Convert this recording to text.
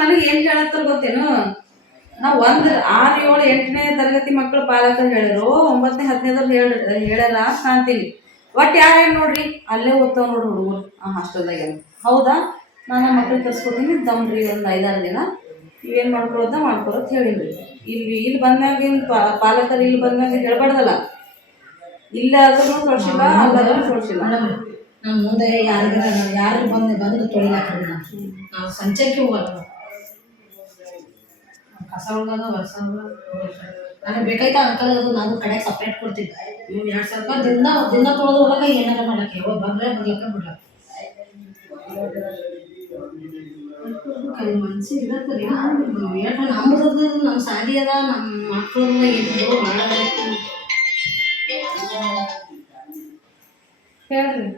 ನನಗೆ ಏನ್ ಹೇಳತ್ತಾರ ಗೊತ್ತೇನು? ನಾವು ಒಂದ್ ಆರು ಏಳು ಎಂಟನೇ ತರಗತಿ ಮಕ್ಕಳು ಪಾಲಕರು ಹೇಳರು ಒಂಬತ್ತನೇ ಹತ್ತನೇದವ್ರು ಹೇಳ, ಹೇಳಲ್ಲ ಅಂತ ಕಾಣ್ತೀನಿ ಒಟ್ಟು ಯಾರು ನೋಡ್ರಿ? ಅಲ್ಲೇ ಓದ್ತಾವ ನೋಡ್ರಿ ಹುಡುಗರು. ಆ ಹಾಸ್ಟೆಲ್ದಾಗ ಹೌದಾ? ನಾನು ನಮ್ಮ ಮಕ್ಳಿಗೆ ಕರ್ಸ್ಕೊತೀನಿ ದಮ್ರಿ ಒಂದು ಐದಾರು ದಿನ. ಏನು ಮಾಡ್ಕೊಳೋದ ಮಾಡ್ಕೊಳತ್ ಹೇಳಿದ್ರಿ ಇಲ್ಲಿ ಇಲ್ಲಿ ಬಂದಾಗ ಏನು ಪಾಲಕರು ಇಲ್ಲಿ ಬಂದಾಗ ಹೇಳ್ಬಾರ್ದಲ್ಲ? ಇಲ್ಲಾದ್ರೂ ಸೊಳ್ಸಿಲ್ಲ ಅಲ್ಲಾದ್ರೂ ಸೊಳ್ಸಿಲ್ಲ ಮೇಡಮ್ ನಮ್ಮ ಮುಂದೆ ಯಾರಿಗಾರ ಯಾರು ಬಂದು ಬಂದ್ರೆ ತೊಳಿಲಾಕ್ರಿ ನಾವು ಸಂಚಕ್ಕೆ ಹೋಗಲ್ಲ. ಕಸ ಹೋಗೋದು ವರ್ಷ ನನಗೆ ಬೇಕಾಯ್ತ ಅಂಕಲ್ ಅದು ನಾನು ಕಡೆಗೆ ಸಪ್ರೇಟ್ ಕೊಡ್ತಿದ್ದೆ. ಇವ್ನು ಎರಡು ಸಾವಿರ ರೂಪಾಯಿ ದಿನ ದಿನ ತೊಳೆದು ಹೋಗಕ್ಕೆ ಏನಾರ ಮಾಡಕ್ಕೆ. ಯಾವಾಗ ಬಂದ್ರೆ ಬರ್ಲಕ್ಕೆ ಬಿಡ್ಲಕ್ಕ. ಕೈ ಮನ್ಸಿ ಇರತ್ತರಿ ಏನು ನಮ್ಮದು ನಮ್ಮ ಸಾಲಿ ಅದ ನಮ್ಮ ಮಕ್ಕಳನ್ನ ಮಾಡಬೇಕು ಹೇಳ್ರಿ.